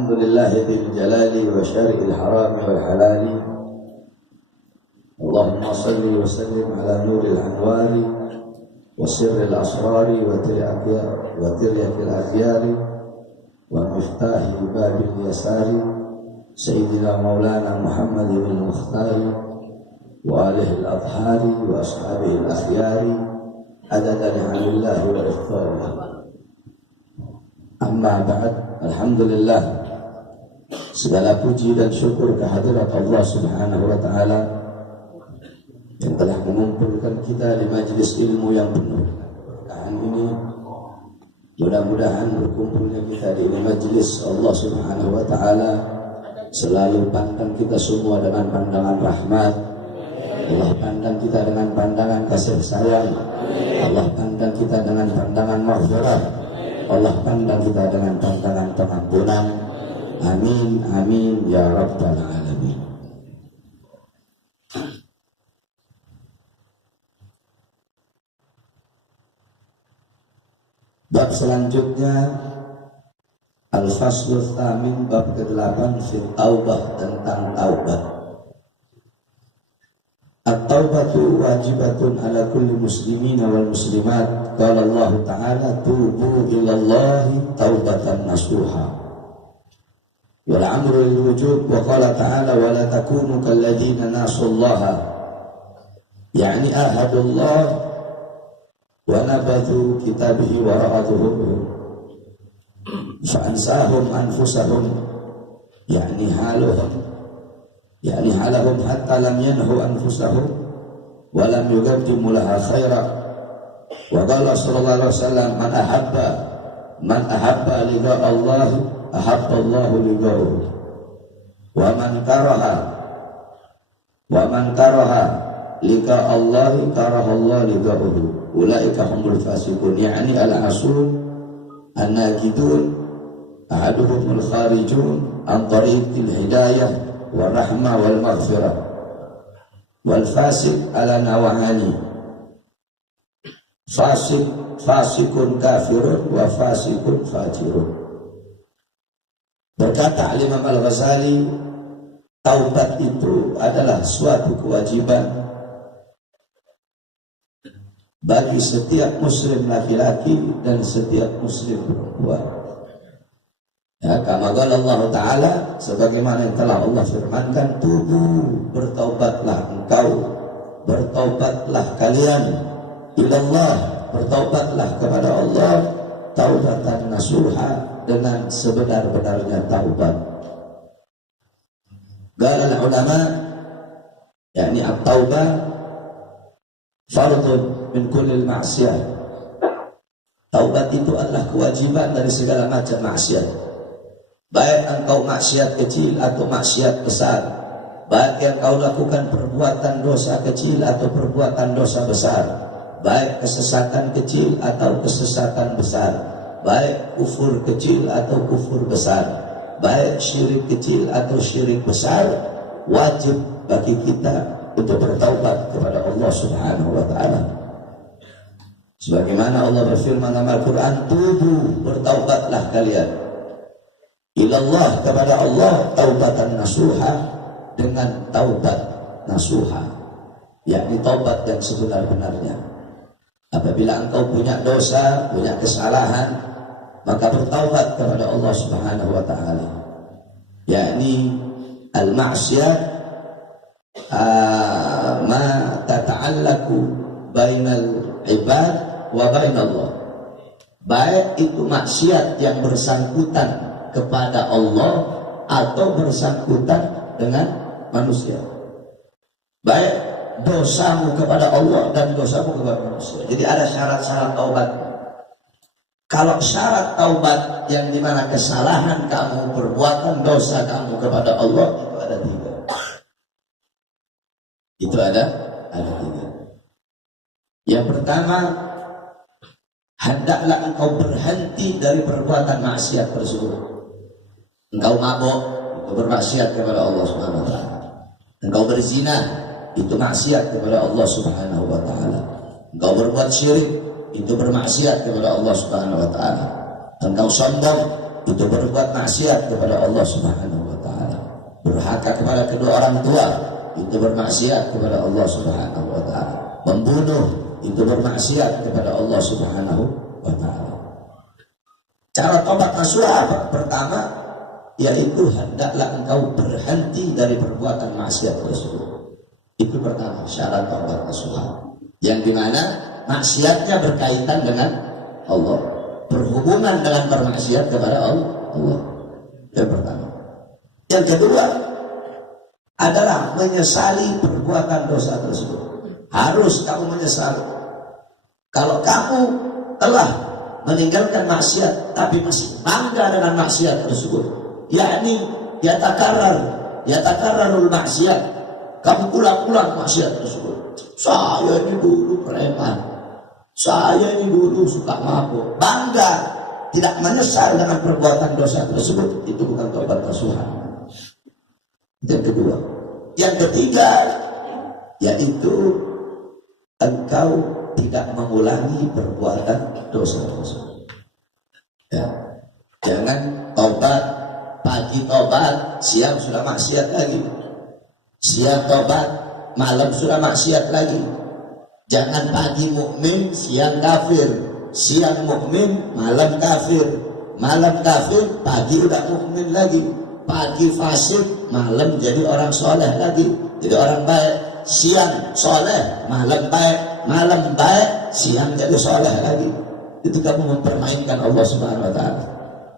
الحمد لله ذي الجلال وشارع الحرام والحلال. اللهم صل وسلم على نور الأنوار وسر الأسرار وتريك الأخيار ومفتاح باب اليسار سيدنا مولانا محمد بن المختار وآله الأطهار وأصحابه الأخيار عدد نعم الله وإفطاره. Amma ba'd, alhamdulillah, segala puji dan syukur kehadirat Allah Subhanahu wa Ta'ala yang telah mengumpulkan kita di majlis ilmu yang penuh keberkahan ini. Mudah-mudahan berkumpulnya kita di majlis Allah Subhanahu wa Ta'ala selalu pandang kita semua dengan pandangan rahmat. Allah pandang kita dengan pandangan kasih sayang. Allah pandang kita dengan pandangan maghfirah. Allah pandang kita dengan pandangan pengampunan. Amin, amin, ya Rabbal Alamin. Bab selanjutnya Al-Faslul Tsamin, bab ke-8 fil taubah, tentang taubat. At-taubatu wajibatun ala kulli muslimina wal muslimat. Qala Allah Ta'ala tubu ilallahi taubatan nasuha. Wal amru lil wujub. Wa qala ta'ala wa la takunu kalladzina nasullaha, yani ahadullah wa nabadhu kitabihi wara'a dhuhurihim fa'ansahum anfusahum, yani halahum hatta lam yanhu anfusahum wa lam yuqaddimu laha khaira. Wa qala sallallahu alaihi wasallam man ahabba liqa Allah ahabba Allah liqa'ahu wa man karaha liqa Allah karaha Allah liqa'ahu ulaika humul fasiqun, yani al-asun an-nakidun ahaduhumul kharijun an tariqil hidayah wal rahmah wal maghfirah. Wal fasik ala nawahani, fasikun kafirun wa fasikun fajirun. Berkata Imam Al-Ghazali, taubat itu adalah suatu kewajiban bagi setiap muslim laki-laki dan setiap muslim perempuan. Ya, kama qala Allah Ta'ala, sebagaimana yang telah Allah firmankan, tubu, bertaubatlah engkau, bertaubatlah kalian, ilallah, bertaubatlah kepada Allah, taubatan nasuha, dengan sebenar-benarnya taubat. Qala ulama, yakni at-taubah fardun min kulli ma'siyah. Taubat itu adalah kewajiban dari segala macam maksiat, baik engkau maksiat kecil atau maksiat besar, baik yang kau lakukan perbuatan dosa kecil atau perbuatan dosa besar, baik kesesatan kecil atau kesesatan besar, baik kufur kecil atau kufur besar, baik syirik kecil atau syirik besar, wajib bagi kita untuk bertaubat kepada Allah Subhanahu wa Ta'ala. Sebagaimana Allah berfirman dalam Al-Quran, tubu, bertaubatlah kalian, ilallah, kepada Allah, taubatan nasuha, dengan taubat nasuha, yakni taubat yang sebenar-benarnya. Apabila engkau punya dosa, punya kesalahan, maka bertaubat kepada Allah Subhanahu wa Ta'ala, yakni al-ma'siyat ma tata'allaku bainal ibad wa bainallah, baik itu maksiat yang bersangkutan kepada Allah atau bersangkutan dengan manusia, baik dosamu kepada Allah dan dosamu kepada manusia. Jadi ada syarat-syarat taubat. Kalau syarat taubat yang dimana kesalahan kamu, perbuatan dosa kamu kepada Allah, itu ada 3. Itu ada 3. Yang pertama, hendaklah engkau berhenti dari perbuatan maksiat tersebut. Engkau mabuk, itu bermaksiat kepada Allah Subhanahu wa Ta'ala. Engkau berzina, itu maksiat kepada Allah Subhanahu wa Ta'ala. Engkau berbuat syirik, itu bermaksiat kepada Allah Subhanahu wa Ta'ala. Engkau sombong, itu berbuat maksiat kepada Allah Subhanahu wa taala. Durhaka kepada kedua orang tua, itu bermaksiat kepada Allah Subhanahu wa taala. Membunuh, itu bermaksiat kepada Allah Subhanahu wa taala. Cara tobat nasuha pertama yaitu hendaklah engkau berhenti dari perbuatan maksiat tersebut. Itu pertama syarat tobat nasuha. Yang dimana maksiatnya berkaitan dengan Allah, berhubungan dengan bermaksiat kepada Allah. Yang pertama. Yang kedua adalah menyesali perbuatan dosa tersebut. Harus kamu menyesali. Kalau kamu telah meninggalkan maksiat tapi masih bangga dengan maksiat tersebut, yakni yatakarrarul maksiat, kamu ulang-ulang maksiat tersebut. Saya ini dulu preman, saya ini dulu suka mabuk, bangga, tidak menyesal dengan perbuatan dosa tersebut, itu bukan tobat nasuha. Yang kedua. Yang ketiga yaitu engkau tidak mengulangi perbuatan dosa tersebut. Ya. Jangan tobat, pagi tobat, siang sudah maksiat lagi. Siang tobat, malam sudah maksiat lagi. Jangan pagi mukmin, siang kafir. Siang mukmin, malam kafir. Malam kafir, pagi udah mukmin lagi. Pagi fasik, malam jadi orang soleh lagi. Jadi orang baik. Siang soleh, malam baik. Malam baik, siang jadi soleh lagi. Itu kamu mempermainkan Allah Subhanahu wa taala.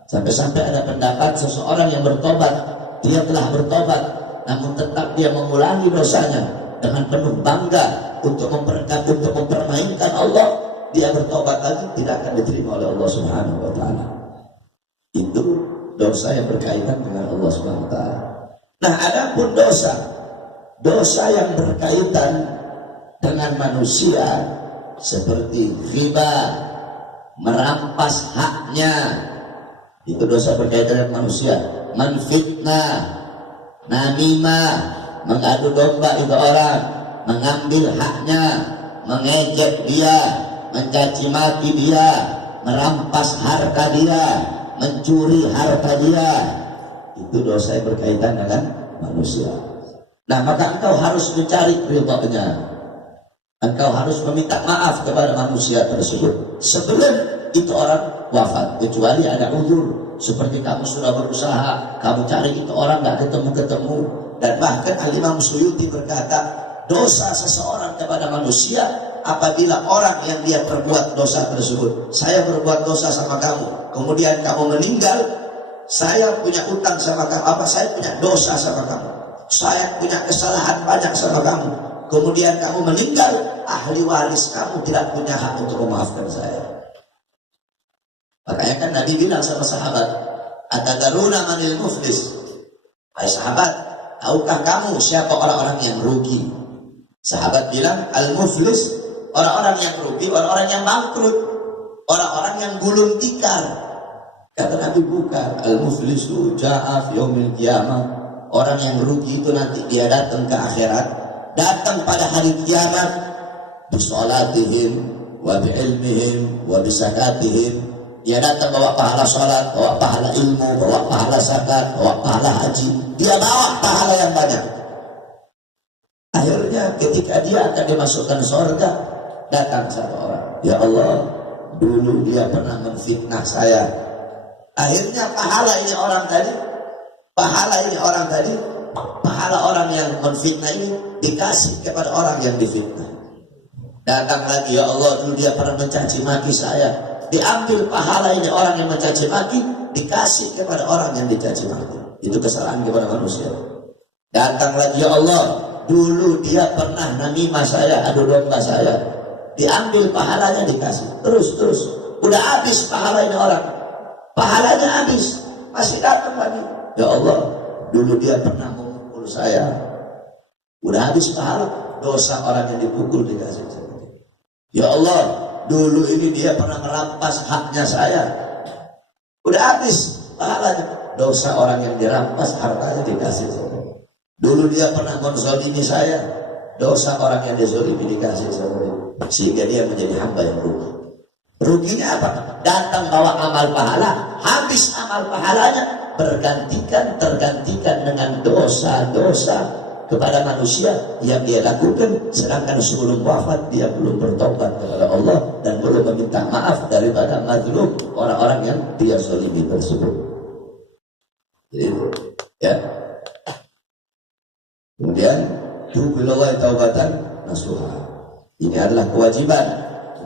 Sampai-sampai ada pendapat seseorang yang bertobat, dia telah bertobat, namun tetap dia mengulangi dosanya dengan penuh bangga untuk mempermainkan Allah, dia bertobat lagi tidak akan diterima oleh Allah Subhanahu wa taala. Itu dosa yang berkaitan dengan Allah Subhanahu wa taala. Nah, adapun dosa yang berkaitan dengan manusia seperti ghibah, merampas haknya, itu dosa berkaitan dengan manusia. Menfitnah, namimah, mengadu domba itu orang, mengambil haknya, mengejek dia, mencaci maki dia, merampas harta dia, mencuri harta dia, itu dosa yang berkaitan dengan manusia. Nah, maka engkau harus mencari ridhonya. Engkau harus meminta maaf kepada manusia tersebut sebelum itu orang wafat, kecuali ada uzur, seperti kamu sudah berusaha, kamu cari itu orang nggak ketemu. Dan bahkan Al-Imam Suyuti berkata, dosa seseorang kepada manusia apabila orang yang dia perbuat dosa tersebut, saya berbuat dosa sama kamu, kemudian kamu meninggal, saya punya utang sama kamu, saya punya dosa sama kamu, saya punya kesalahan banyak sama kamu, kemudian kamu meninggal, ahli waris kamu tidak punya hak untuk memaafkan saya. Makanya kan Nabi bilang sama sahabat, atadaruna manil muflis, hai sahabat, tahukah kamu siapa orang-orang yang rugi? Sahabat bilang, al-muflis, orang-orang yang rugi, orang-orang yang bangkrut, orang-orang yang gulung tikar. Kata Nabi, bukan. Al-muflisu ja'a fi yaumil qiyamah. Orang yang rugi itu nanti dia datang ke akhirat, datang pada hari kiamat, bisolatihim, wa bi'ilmihim, wa bisakatihim. Dia datang bawa pahala salat, bawa pahala ilmu, bawa pahala zakat, bawa pahala haji. Dia bawa pahala yang banyak. Akhirnya ketika dia akan dimasukkan surga, datang satu orang, ya Allah, dulu dia pernah menfitnah saya. Akhirnya pahala orang yang menfitnah ini dikasih kepada orang yang difitnah. Datang lagi, ya Allah, dulu dia pernah mencaci maki saya. Diambil pahala ini orang yang mencaci maki, dikasih kepada orang yang dicaci maki. Itu kesalahan kepada manusia. Datang lagi, ya Allah, dulu dia pernah namimah saya, adu domba saya. Diambil pahalanya, dikasih. Terus. Udah habis pahala ini orang. Pahalanya habis. Masih datang lagi. Ya Allah, dulu dia pernah memukul saya. Udah habis pahala. Dosa orang yang dipukul dikasih. Ya Allah, dulu ini dia pernah merampas haknya saya. Udah habis pahalanya. Dosa orang yang dirampas hartanya dikasih. Dulu dia pernah menzalimi saya. Dosa orang yang dizalimi dikasih. Sehingga dia menjadi hamba yang rugi. Ruginya apa? Datang bawa amal pahala, habis amal pahalanya tergantikan dengan dosa-dosa kepada manusia yang dia lakukan, sedangkan sebelum wafat dia belum bertobat kepada Allah dan belum meminta maaf daripada mazlum, orang-orang yang dia zalimi tersebut. Jadi, ya. Kemudian tubillahi taubatan nasuha. Ini adalah kewajiban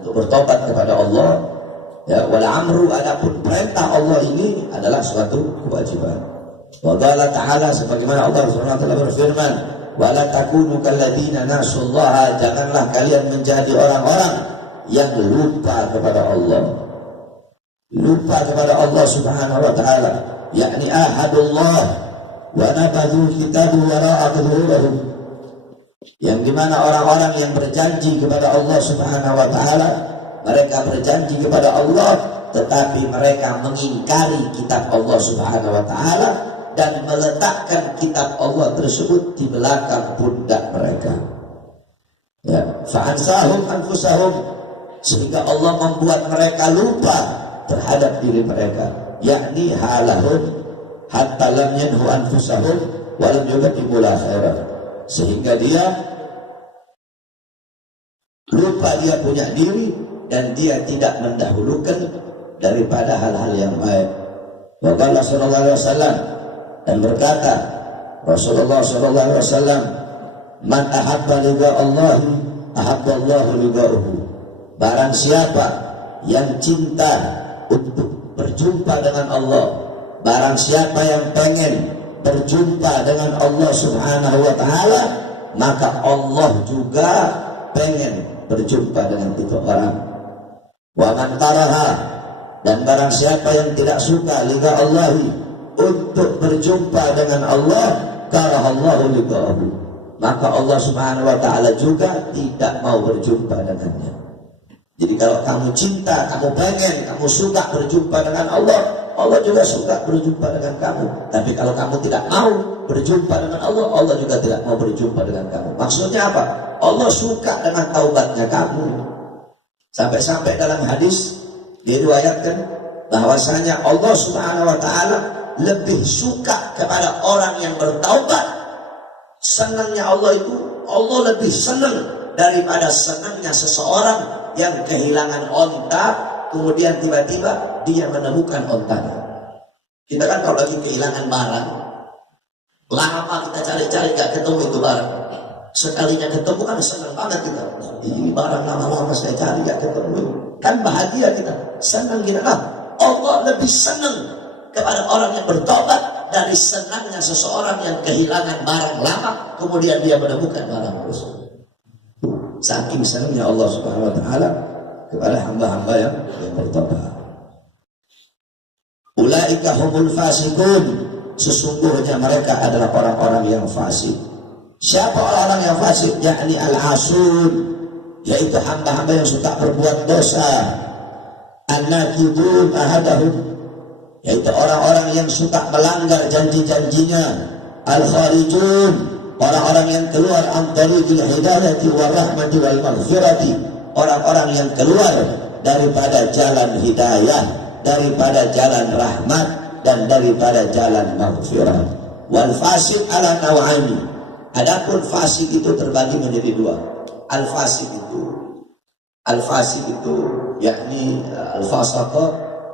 untuk bertobat kepada Allah. Ya, wala amru, adapun perintah Allah ini adalah suatu kewajiban. Wa qala ta'ala, sebagaimana Allah Subhanahu wa taala berfirman, wala takunu kalladzina nasullaha, janganlah kalian menjadi orang-orang yang lupa kepada Allah. Lupa kepada Allah Subhanahu wa taala, yakni ahadullah wa nabadhu kitabu wara'a dhuhurihim, yang dimana orang-orang yang berjanji kepada Allah Subhanahu wa taala, mereka berjanji kepada Allah tetapi mereka mengingkari kitab Allah Subhanahu wa taala dan meletakkan kitab Allah tersebut di belakang pundak mereka. Ya, fa'ansahum anfusahum, sehingga Allah membuat mereka lupa terhadap diri mereka, yakni halahum hatta lam yanhu anfusahum wa lam yuqaddimu khairan, sehingga dia lupa dia punya diri dan dia tidak mendahulukan daripada hal-hal yang baik. Wa sallallahu alaihi wasallam, dan berkata Rasulullah sallallahu alaihi wasallam, man ahabba liqa Allah ahabba Allah liqa'uhu, barang siapa yang cinta untuk berjumpa dengan Allah, barang siapa yang pengen berjumpa dengan Allah Subhanahu wa taala, maka Allah juga pengen berjumpa dengan itu orang. Wa man taraha, dan barang siapa yang tidak suka liqa Allahi, untuk berjumpa dengan Allah, karahallahu liqa'ahu, maka Allah Subhanahu wa taala juga tidak mau berjumpa dengannya. Jadi kalau kamu cinta, kamu pengen, kamu suka berjumpa dengan Allah, Allah juga suka berjumpa dengan kamu. Tapi kalau kamu tidak mau berjumpa dengan Allah, Allah juga tidak mau berjumpa dengan kamu. Maksudnya apa? Allah suka dengan taubatnya kamu. Sampai-sampai dalam hadis diriwayatkan bahwasanya Allah Subhanahu wa taala lebih suka kepada orang yang bertaubat. Senangnya Allah itu, Allah lebih senang daripada senangnya seseorang yang kehilangan onta, kemudian tiba-tiba dia menemukan ontanya. Kita kan kalau lagi kehilangan barang, lama kita cari-cari gak ketemu itu barang. Sekalinya ketemu kan senang banget kita. Ini barang lama-lama saya cari gak ketemu, kan bahagia kita, senang kita. Nah, Allah lebih senang kepada orang yang bertobat dari senangnya seseorang yang kehilangan barang lama, kemudian dia menemukan barang tersebut. Saking senangnya Allah Subhanahu wa taala kepada hamba-hamba yang bertobat. Ulaika humul fasiqun, sesungguhnya mereka adalah orang-orang yang fasik. Siapa orang-orang yang fasik? Yakni al-asun, yaitu hamba-hamba yang suka berbuat dosa. An-nakidun ahadahum, yaitu orang-orang yang suka melanggar janji-janjinya. Al-kharijun, orang-orang yang keluar antara hidayati wa rahmati wal maghfirati, orang-orang yang keluar daripada jalan hidayah, daripada jalan rahmat, dan daripada jalan maghfirah. Wal fasik ala naw'aini, adapun fasik itu terbagi menjadi dua. Al-fasik itu yakni al-fasaqa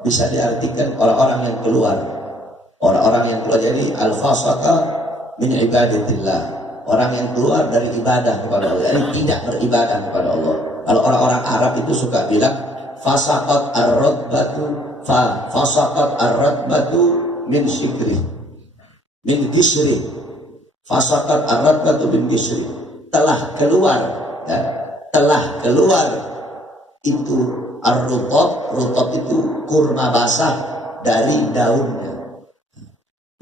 bisa diartikan orang-orang yang keluar. Orang-orang yang keluar, jadi al-fasaqa min ibadatillah, orang yang keluar dari ibadah kepada Allah, yani tidak beribadah kepada Allah. Kalau orang-orang Arab itu suka bilang fasaqat ar-radbatu min syikri min gisri, fasaqat ar-radbatu min gisri, telah keluar, ya, telah keluar itu ar-rutab itu kurma basah dari daunnya.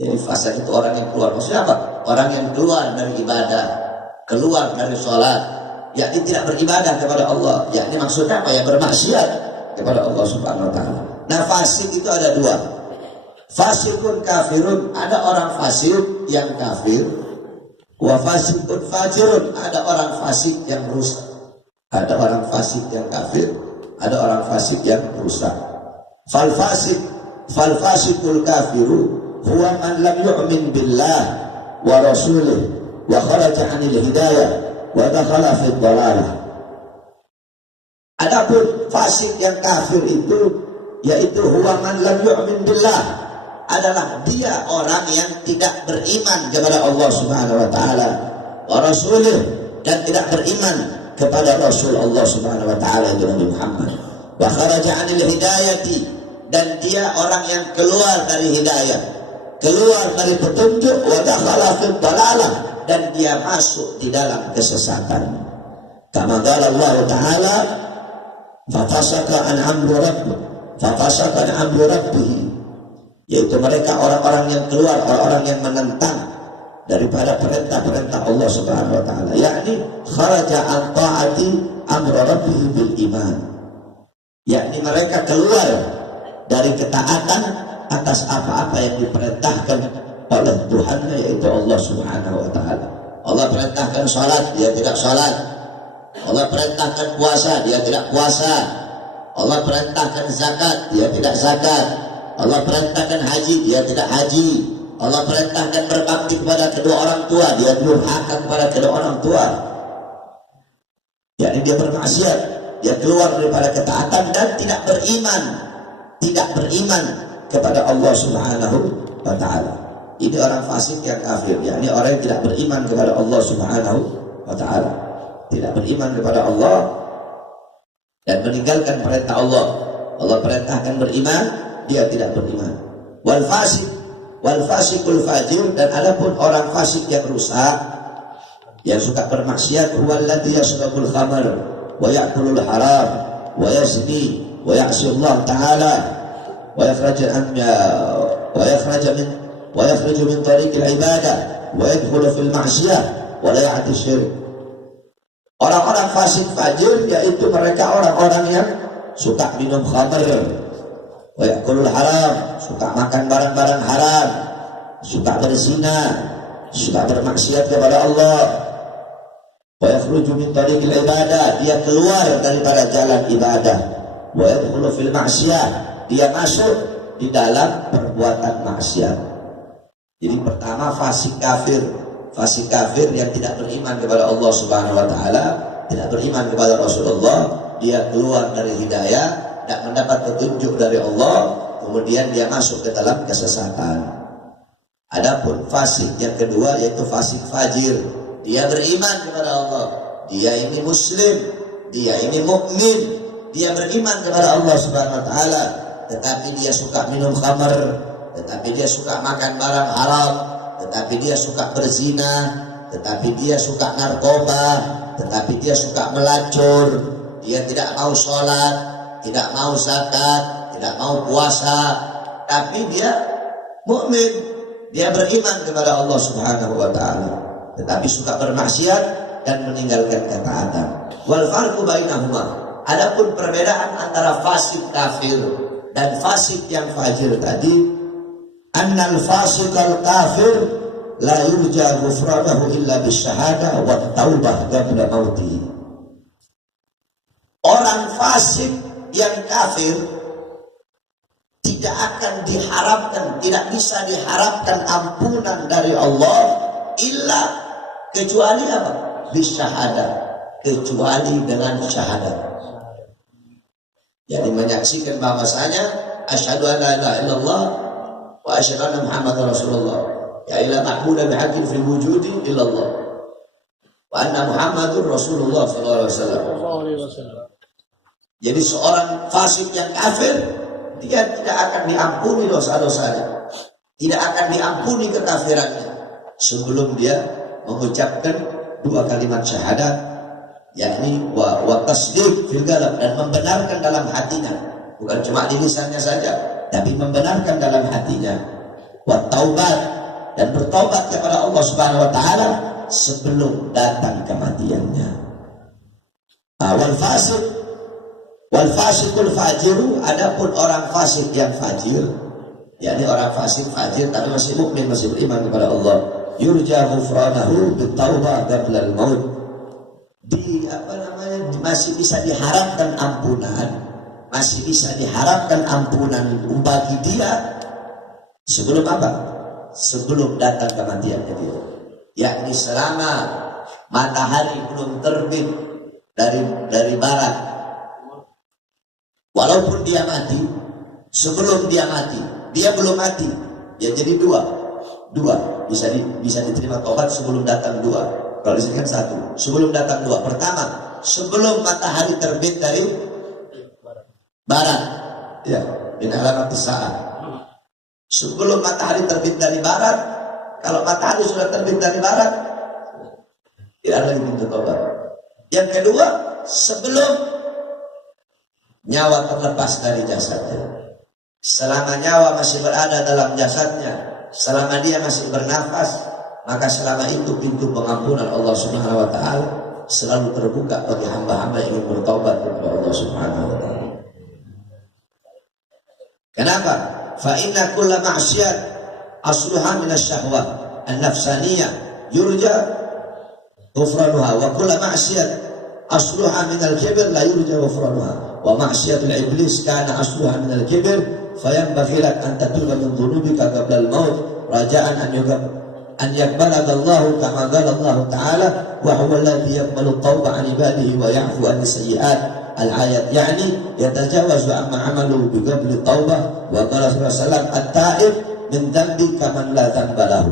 Jadi fasa itu orang yang keluar. Maksudnya apa? Orang yang keluar dari ibadah, keluar dari sholat, yakni tidak beribadah kepada Allah. Yakni maksudnya apa? Ya bermaksiat kepada Allah Subhanahu wa taala. Nah, fasik itu ada dua. Fasikun kafirun, ada orang fasik yang kafir. Wa fasikun fajirun, ada orang fasik yang rusak. Ada orang fasik yang kafir, ada orang fasik yang rusak. Fal fasikul kafiru huwa man lam yu'min billah wa rasulih wa kharaja 'anil hidayah wa dakhala fi dhalalah. Adapun fasik yang kafir itu yaitu huwa man lam yu'min billah, adalah dia orang yang tidak beriman kepada Allah Subhanahu wa taala wa rasulih, dan tidak beriman kepada Rasul Allah Subhanahu wa taala Nabi Muhammad. Wa kharaja 'anil hidayati, dan dia orang yang keluar dari hidayah, keluar dari petunjuk, wa dakhala fi dhalalah, dan dia masuk di dalam kesesatan. Kama qala Allah taala fafasaka an amri rabbih, yaitu mereka orang-orang yang keluar, orang-orang yang menentang daripada perintah-perintah Allah Subhanahu wa taala, yakni kharaja an ta'ati amri rabbih bil iman, yakni mereka keluar dari ketaatan atas apa-apa yang diperintahkan oleh Tuhannya, yaitu Allah Subhanahu wa taala. Allah perintahkan salat, dia tidak salat. Allah perintahkan puasa, dia tidak puasa. Allah perintahkan zakat, dia tidak zakat. Allah perintahkan haji, dia tidak haji. Allah perintahkan berbakti kepada kedua orang tua, dia durhaka kepada kedua orang tua. Yakni dia bermaksiat, dia keluar daripada ketaatan dan tidak beriman kepada Allah Subhanahu wa taala. Ini orang fasik yang kafir, yakni orang yang tidak beriman kepada Allah Subhanahu wa taala. Tidak beriman kepada Allah dan meninggalkan perintah Allah. Allah perintahkan beriman, dia tidak beriman. Wal fasikul fajir, dan adapun orang fasik yang rusak, yang suka bermaksiat, huwallazi yashrabul khamar wa ya'kulul haram wa yazni wa ya'si Allah taala wa yakhruju min tariqil ibadah wa yadkhulu fil ma'siyah wa la ya'ti syirk. Orang-orang fasik fajir yaitu mereka orang-orang yang suka minum khamar, wa ya'kulul haram, suka makan barang-barang haram, suka berzina, suka bermaksiat kepada Allah. Wa yakhruju min tariqil ibadah, dia keluar daripada jalan ibadah. Wa yadkhulu fil ma'siyah, dia masuk di dalam perbuatan maksiat. Jadi pertama fasik kafir yang tidak beriman kepada Allah Subhanahu wa taala, tidak beriman kepada Rasulullah, dia keluar dari hidayah, tidak mendapat petunjuk dari Allah, kemudian dia masuk ke dalam kesesatan. Adapun fasik yang kedua yaitu fasik fajir, dia beriman kepada Allah, dia ini muslim, dia ini mukmin, dia beriman kepada Allah Subhanahu wa taala, tetapi dia suka minum khamar, tetapi dia suka makan barang haram, tetapi dia suka berzina, tetapi dia suka narkoba, tetapi dia suka melacur, dia tidak mau sholat, tidak mau zakat, tidak mau puasa, tapi dia mukmin, dia beriman kepada Allah Subhanahu wa taala, tetapi suka bermaksiat dan meninggalkan ketaatan. Wal farqu bainahuma, adapun perbedaan antara fasik kafir dan fasik yang fajir tadi, annal fasikal kafir la yurja ghufranahu illa bisyahada wa taubah qabla mauti. Orang fasik yang kafir tidak akan diharapkan, tidak bisa diharapkan ampunan dari Allah illa kecuali apa? Bisyahada, kecuali dengan syahadat. Jadi menyaksikan bahwasanya asyhadu an la ilaha illallah wa asyhadu anna Muhammadar Rasulullah, ya ila ma'budu bihaqqin fil wujudi illallah wa anna Muhammadur Rasulullah sallallahu alaihi wasallam. Jadi seorang fasik yang kafir, dia tidak akan diampuni dosa-dosanya, tidak akan diampuni kekafirannya sebelum dia mengucapkan dua kalimat syahadat, yakni wa tasdiq fil qalb, dan membenarkan dalam hatinya, bukan cuma di lisannya saja, tapi membenarkan dalam hatinya. Wa taubat, dan bertaubat kepada Allah Subhanahu wa taala sebelum datang kematiannya. Wal fasikul fajiru, adapun orang fasik yang fajir, yakni orang fasik fajir tapi masih mukmin, masih beriman kepada Allah, yurja ghufranahu bitaubah qabla al-maut, masih bisa diharapkan ampunan masih bisa diharapkan ampunan bagi dia sebelum apa? Sebelum datang kematiannya dia. Yakni selama matahari belum terbit dari barat. Walaupun dia mati, sebelum dia mati, dia belum mati. Ya jadi dua bisa diterima taubat sebelum datang dua. Kalau di sini kan satu. Sebelum datang dua. Pertama, sebelum matahari terbit dari barat. Ya, ini alamat saat. Sebelum matahari terbit dari barat, kalau matahari sudah terbit dari barat, tidak ada lagi pintu taubat. Yang kedua, sebelum nyawa terlepas dari jasadnya. Selama nyawa masih berada dalam jasadnya, selama dia masih bernafas, maka selama itu pintu pengampunan Allah Subhanahu wa taala selalu terbuka bagi hamba-hamba yang ingin bertaubat kepada Allah Subhanahu wa taala. Kenapa? Fa inna kulla ma'siyat asluha min asy-syahwah an-nafsaniyah yurja ghufranuha wa kulla ma'siyat asluha min al-kibr la yurja ghufranuha wa ma'siyatul iblis kana asluha min al-kibr fayanbaghi lak an tatuba min dhunubika qabla al-maut raja'an an yaqbalaka Allah kama qala Allah ta'ala wa huwa alladhi yaqbalu at-tawba 'an ibadihi wa ya'fu 'an as-sayyi'at. Al-ayat yakni yatajawazu amma amalu bi qabli taubah wa qala sallallahu at-ta'ib min dhanbi kaman la dhanba lahu.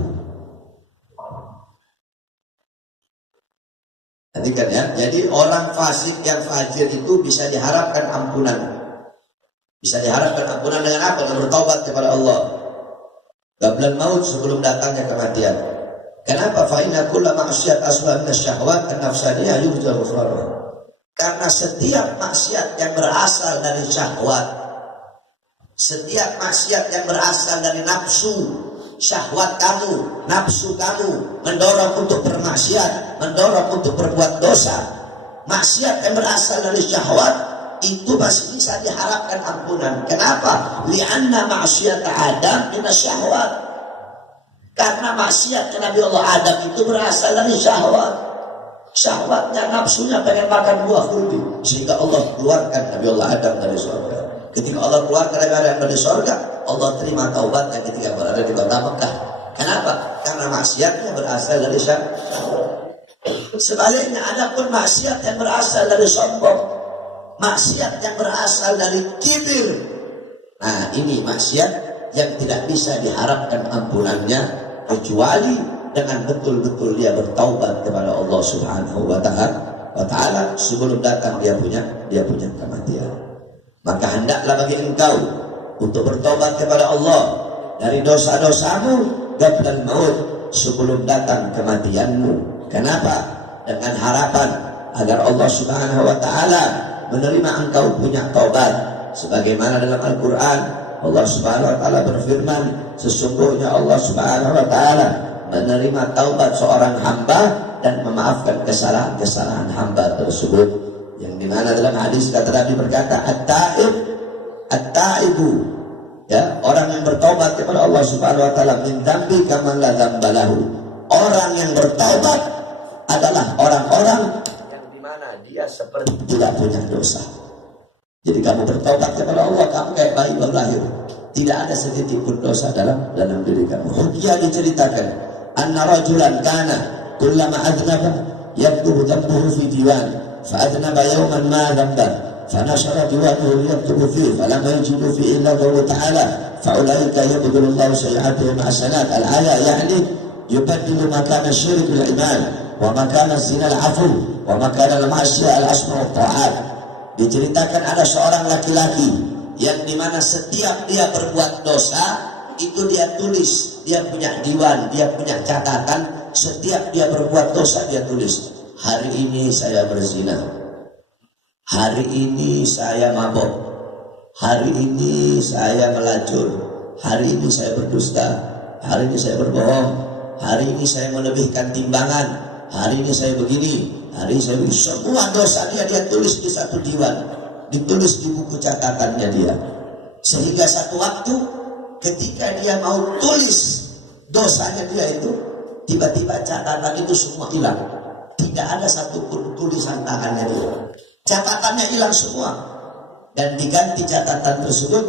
Tadi kan ya, jadi orang fasik yang fajir itu bisa diharapkan ampunan. Bisa diharapkan ampunan dengan apa? Dengan bertaubat kepada Allah. Qablal maut, sebelum datangnya kematian. Kenapa? Fa inna kulla ma'siyat asla min asy-syahwat an-nafsaniyah yurja ghufranuha. Karena setiap maksiat yang berasal dari syahwat, setiap maksiat yang berasal dari nafsu, syahwat kamu, nafsu kamu, mendorong untuk bermaksiat, mendorong untuk berbuat dosa. Maksiat yang berasal dari syahwat, itu masih bisa diharapkan ampunan. Kenapa? Li'anna maksiat Adam min syahwat. Karena maksiat Nabi Allah Adam itu berasal dari syahwat. Syahwatnya, nafsunya pengen makan buah kurdi, sehingga Allah keluarkan Nabi Allah Adam dari surga. Ketika Allah keluarkan Nabi Adam dari surga, Allah terima taubatnya ketika berada di kota Mekah. Kenapa? Karena maksiatnya berasal dari syahwat. Sebaliknya, adapun maksiat yang berasal dari sombong, maksiat yang berasal dari kibir, nah ini maksiat yang tidak bisa diharapkan ampunannya kecuali dengan betul-betul dia bertaubat kepada Allah Subhanahu wa taala sebelum datang dia punya kematian. Maka hendaklah bagi engkau untuk bertaubat kepada Allah dari dosa-dosamu qablal maut, sebelum datang kematianmu. Kenapa? Dengan harapan agar Allah Subhanahu wa taala menerima engkau punya taubat. Sebagaimana dalam Al-Qur'an Allah Subhanahu wa taala berfirman, sesungguhnya Allah Subhanahu wa taala menerima taubat seorang hamba dan memaafkan kesalahan-kesalahan hamba tersebut. Yang dimana dalam hadis kata Nabi berkata, at-taibu, ya, orang yang bertaubat kepada Allah Subhanahu wa taala min dzambi kaman la dzamba lahu. Orang yang bertaubat adalah orang-orang yang dimana dia seperti tidak punya dosa. Jadi kamu bertaubat kepada Allah, kamu kayak bayi baru lahir, tidak ada sedikit pun dosa dalam diri kamu. Dia diceritakan anna rajulan kana kullama adnaba yaktubu dhanbahu fi diwan fa adnaba yawman ma dhanba fa nashara diwanuhu yaktubu fihi falam yajidu fihi illa Allah ta'ala fa ulaika yabdulu Allah sayyi'atihim hasanat. Al-ayat yakni yubaddilu makana syirk bil iman wa makana zina al-afu wa makana al-ma'siyah al-asma wa ta'at. Diceritakan ada seorang laki-laki yang dimana setiap dia berbuat dosa itu dia tulis, dia punya diwan, dia punya catatan. Setiap dia berbuat dosa dia tulis, hari ini saya berzina, hari ini saya mabok, hari ini saya melacur, hari ini saya berdusta, hari ini saya berbohong, hari ini saya melebihkan timbangan, hari ini saya begini, hari ini saya begini. Semua dosa dia tulis di satu diwan, ditulis di buku catatannya dia. Sehingga satu waktu ketika dia mau tulis dosanya dia itu, tiba-tiba catatan itu semua hilang. Tidak ada satu pun tulisan tangannya dia. Catatannya hilang semua. dan diganti catatan tersebut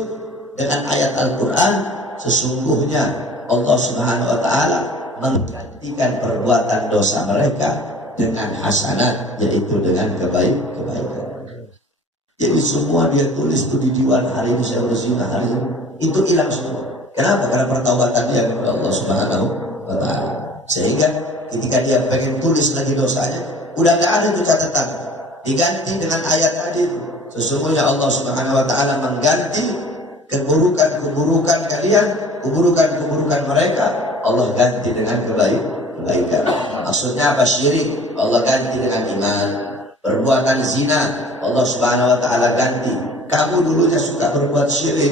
dengan ayat Al-Quran. Sesungguhnya Allah Subhanahu wa Ta'ala menggantikan perbuatan dosa mereka dengan hasanat, yaitu dengan kebaikan. Jadi semua dia tulis itu di diwan, hari ini saya berzina, hari ini itu hilang semua. Kenapa? Karena pertaubatan dia kepada Allah Subhanahu wa Ta'ala. Sehingga ketika dia pengen tulis lagi dosanya, udah nggak ada itu catatan, diganti dengan ayat tadi. Sesungguhnya Allah Subhanahu wa Ta'ala mengganti keburukan kalian, keburukan mereka, Allah ganti dengan kebaikan. Maksudnya apa? Syirik, Allah ganti dengan iman. Perbuatan zina, Allah Subhanahu wa Ta'ala ganti. Kamu dulunya suka berbuat syirik,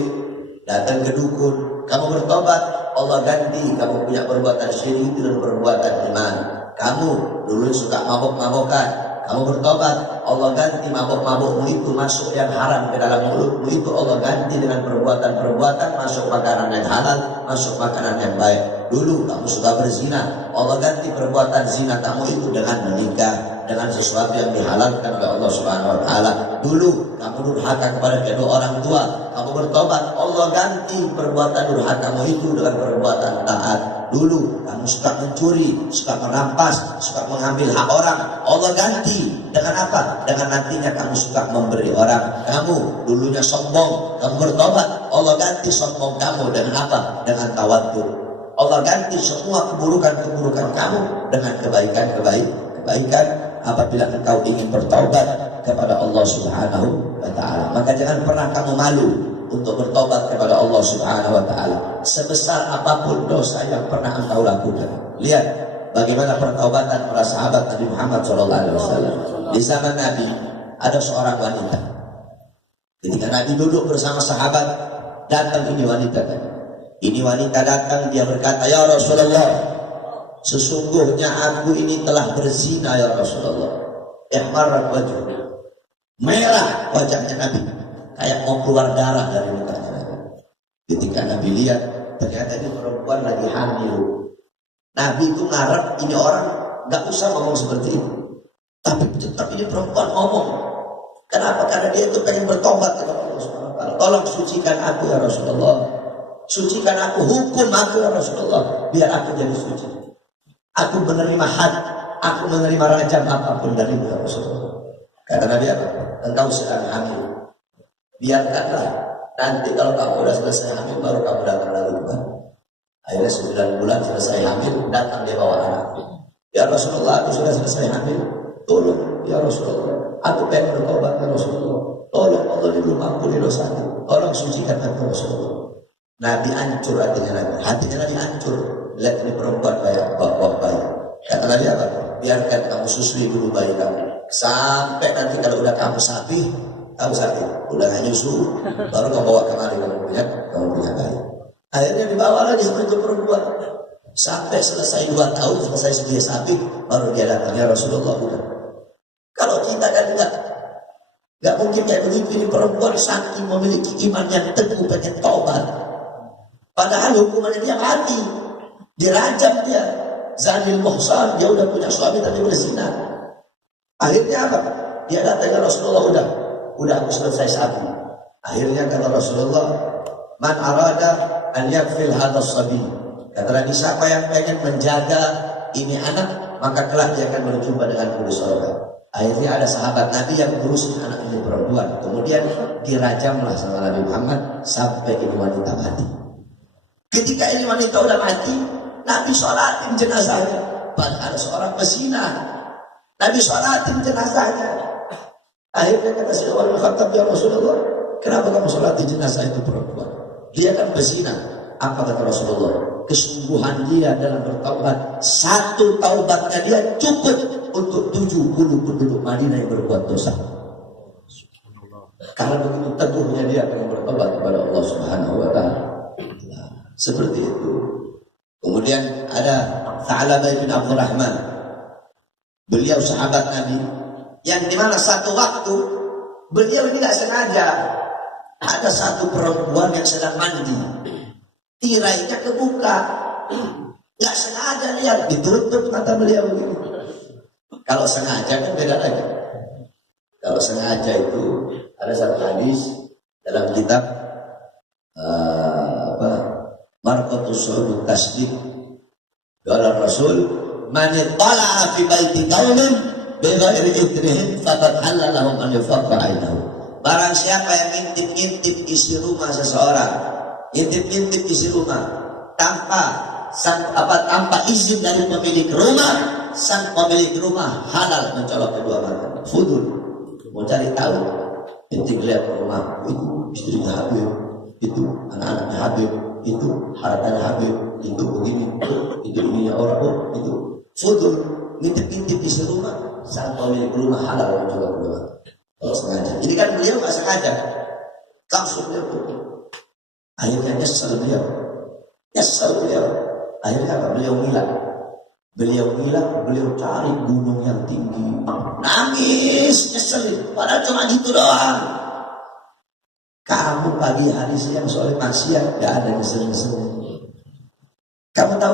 datang ke dukun, kamu bertobat, Allah ganti kamu punya perbuatan syirik dengan perbuatan iman. Kamu dulu suka mabok-mabokan, kamu bertobat, Allah ganti mabok-mabokmu itu masuk yang haram ke dalam mulutmu itu, Allah ganti dengan perbuatan-perbuatan masuk makanan yang halal, masuk makanan yang baik. Dulu kamu suka berzina, Allah ganti perbuatan zina kamu itu dengan menikah, dengan sesuatu yang dihalalkan oleh Allah Subhanahu wa Ta'ala. Dulu kamu durhaka kepada kedua orang tua, kamu bertobat, Allah ganti perbuatan durhakamu itu dengan perbuatan taat. Dulu kamu suka mencuri, suka merampas, suka mengambil hak orang, Allah ganti dengan apa? Dengan nantinya kamu suka memberi orang. Kamu dulunya sombong, kamu bertobat, Allah ganti sombong kamu dengan apa? Dengan tawadhu. Allah ganti semua keburukan kamu dengan kebaikan apabila engkau ingin bertaubat kepada Allah Subhanahu wa Ta'ala. Maka jangan pernah kamu malu untuk bertobat kepada Allah Subhanahu wa Ta'ala, sebesar apapun dosa yang pernah engkau lakukan. Lihat bagaimana pertaubatan para sahabat Nabi Muhammad SAW. Di zaman Nabi ada seorang wanita. Ketika Nabi duduk bersama sahabat, datang ini wanita. Ini wanita datang, dia berkata, "Ya Rasulullah, sesungguhnya aku ini telah berzina ya Rasulullah." Ihmarrat wajh, merah wajahnya Nabi, kayak mau keluar darah dari mukanya Nabi. Ketika Nabi lihat, ternyata ini perempuan lagi hamil. Nabi itu ngarep ini orang nggak usah ngomong seperti itu, tapi tetap ini perempuan ngomong. Kenapa? Karena dia itu pengen bertobat kepada Allah Subhanahu wa Ta'ala. Tolong sucikan aku ya Rasulullah, sucikan aku, hukum aku ya Rasulullah, biar aku jadi suci. Aku menerima had, aku menerima rajam apapun dari ya Rasulullah. Kata Nabi apa? Engkau sedang hamil, biarkanlah nanti kalau kamu sudah selesai hamil baru kamu datang lagi. Akhirnya 9 bulan selesai hamil, datang dia bawa anak. Ya Rasulullah, aku sudah selesai hamil, tolong ya Rasulullah, aku pengen bertobat ya Rasulullah, tolong Allah ini belum ampuni dosanya, tolong sucikan aku Rasulullah. Nabi hancur hatinya Nabi hancur. Lihat ini perempuan baik. Kata Nabi apa? Biarkan kamu susui dulu bayi kamu, sampai nanti kalau udah kamu sakit, udah gak nyusu, baru kamu bawa kemari kamu punya bayi. Akhirnya dibawa lagi sama itu perempuan, sampai selesai 2 tahun, selesai dia sakit, baru dia datang, ya Rasulullah udah. Kalau kita kan nggak mungkin kayak begitu. Ini perempuan saking memiliki iman yang teguh, pengen taubat. Padahal hukumannya dia mati, dirajam dia, zanil muhsan, dia udah punya suami tapi berzina. Akhirnya apa? Dia datang ke Rasulullah, udah aku selesai sakit. Akhirnya kata Rasulullah, man arada an yakfil hadas sabi. Kata Nabi, siapa yang pengen menjaga ini anak, maka kelak dia akan berjumpa dengan di surga. Akhirnya ada sahabat Nabi yang ngurusin anak ini perempuan, kemudian dirajamlah sama Nabi Muhammad sampai ini wanita mati. Ketika ini wanita udah mati, Nabi sholatin jenazahnya. Padahal ada seorang pezina, Nabi sholatin jenazahnya. Akhirnya kata si Umar bin Khattab, ya Rasulullah, kenapa kamu sholatin jenazah itu perempuan? Dia kan pezina. Apa kata Rasulullah? Kesungguhan dia dalam bertaubat, 1 taubatnya dia cukup untuk 70 penduduk Madinah yang berbuat dosa. Karena begitu teguhnya dia akan bertobat kepada Allah Subhanahu wa Ta'ala. Seperti itu. Kemudian ada Tha'labah bin Abdurrahman. Beliau sahabat Nabi yang dimana satu waktu beliau ini tidak sengaja, ada satu perempuan yang sedang mandi, tirainya kebuka, nggak sengaja lihat, ditutup kata beliau begini. Kalau sengaja kan beda lagi. Kalau sengaja itu ada satu hadis dalam kitab Marqatus Su'ud Tasdid qala Rasul man tala'a fi baiti qaumin bighairi idrihim faqad halal lahum an yufaqqa ainahu. Barang siapa yang ngintip-ngintip isi rumah seseorang, ngintip-ngintip isi rumah tanpa izin dari pemilik rumah, sang pemilik rumah halal mencolok kedua mata. Fudul, mau cari tahu, ngintip lihat rumah, itu istrinya Habib, itu anak-anaknya Habib, itu hartanya Habib, itu begini, itu ininya orang, itu fudul, ngintip-ngintip isi rumah, sang pemilik rumah halal mencolok kedua mata. Kalau sengaja, jadi kan beliau nggak sengaja, langsung beliau tutup. Akhirnya nyesel beliau. Akhirnya apa? Beliau ngilang, beliau cari gunung yang tinggi, nangis, nyesel. Padahal cuma gitu doang. Kamu pagi hari siang soal maksiat gak ada nyesel. Kamu tahu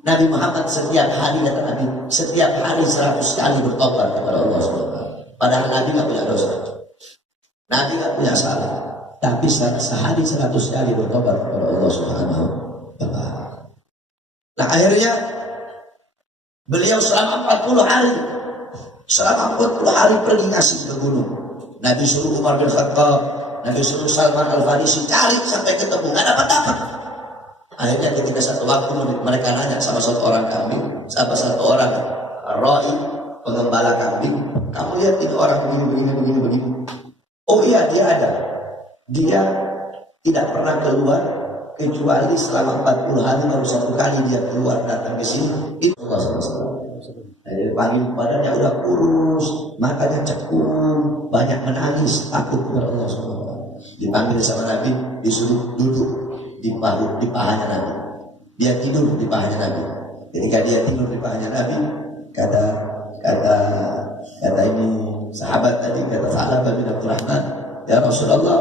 Nabi Muhammad setiap hari kata Nabi, setiap hari 100 kali bertobat kepada Allah SWT. Padahal Nabi gak punya dosa, Nabi gak punya salah, tapi sehari 100 kali bertobat kepada Allah Subhanahu wa Ta'ala. Nah akhirnya beliau selama 40 hari pergi ngasih ke gunung. Nabi suruh Umar bin Khattab, Nabi suruh Salman Al-Farisi cari sampai ketemu, gak dapat. Akhirnya ketika satu waktu mereka nanya sama satu orang kambing, sama satu orang roi, pengembala kambing, kamu lihat ini orang begini. Oh iya, dia ada. Dia tidak pernah keluar kecuali selama 40 hari baru satu kali dia keluar datang ke sini. Itu Allah SWT. Dari pagi badannya udah kurus, matanya cekung, banyak menangis, takut kepada Allah SWT. Dipanggil sama Nabi, disuruh duduk di pahanya Nabi. Dia tidur di pahanya Nabi. Ketika dia tidur di pahanya Nabi, kata ini sahabat tadi, kata Sa'labah bin Abdurrahman, ya Rasulullah,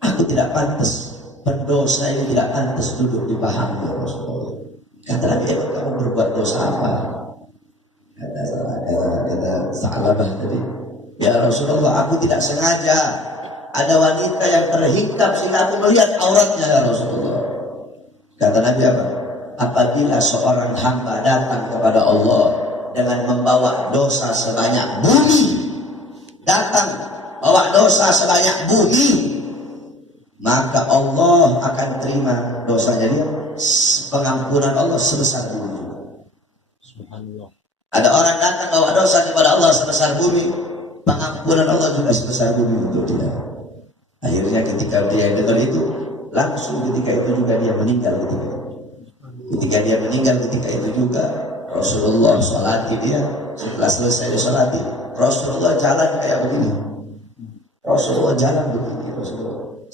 aku tidak pantas, pendosa ini tidak pantas duduk di pahamu ya Rasulullah. Kata Nabi, kamu berbuat dosa apa? Kata Sa'labah tadi, ya Rasulullah, aku tidak sengaja ada wanita yang terhikap sehingga aku melihat auratnya ya Rasulullah. Kata Nabi apa? Apabila seorang hamba datang kepada Allah dengan membawa dosa sebanyak bumi, datang bawa dosa sebanyak bumi, maka Allah akan terima dosanya dia, pengampunan Allah sebesar bumi. Subhanallah. Ada orang datang bawa dosa kepada Allah sebesar bumi, pengampunan Allah juga sebesar bumi untuk dia. Akhirnya ketika dia dengar itu, langsung ketika itu juga dia meninggal ketika dia meninggal ketika itu juga Rasulullah sholati dia. Setelah selesai sholati, Rasulullah jalan kayak begini. Rasulullah jalan begini.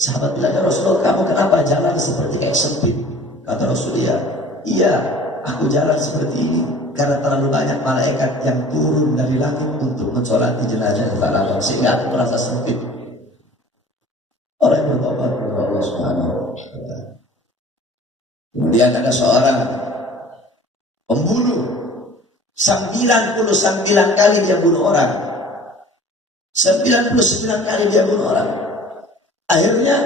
Sahabat bilang, ya Rasulullah, kamu kenapa jalan seperti kayak sempit? Kata Rasulullah, iya, aku jalan seperti ini karena terlalu banyak malaikat yang turun dari langit untuk mensolati jenazah Rasulullah, sehingga aku merasa sempit. Orang yang bertobat kepada Allah Subhanahu wa Ta'ala. Kemudian ada seorang pembunuh, 99 kali dia bunuh orang. 99 kali dia bunuh orang. Akhirnya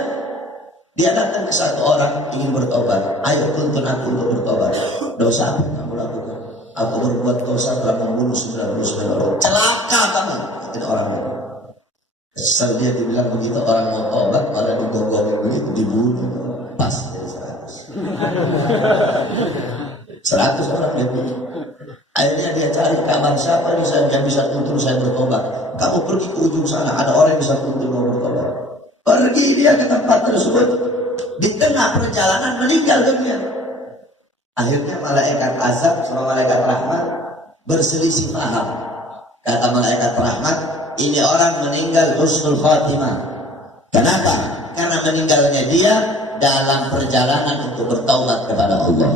dia datang ke satu orang ingin bertobat. Ayo tuntun aku untuk bertobat. Dosa apa yang kamu lakukan? Aku berbuat dosa telah membunuh 99 orang. Celaka kamu, kata orang itu. Kesal dia dibilang begitu, orang mau tobat malah digonggolin begitu, dibunuh. Pas dari 100. 100 orang dia bunuh. Akhirnya dia cari kabar siapa yang bisa tuntun saya bertobat. Kamu pergi ke ujung sana, ada orang yang bisa tuntun mau bertobat. Pergi dia ke tempat tersebut, di tengah perjalanan meninggal dunia. Akhirnya malaikat azab sama malaikat rahmat berselisih paham. Kata malaikat rahmat, ini orang meninggal husnul khatimah. Kenapa? Karena meninggalnya dia dalam perjalanan untuk bertaubat kepada Allah.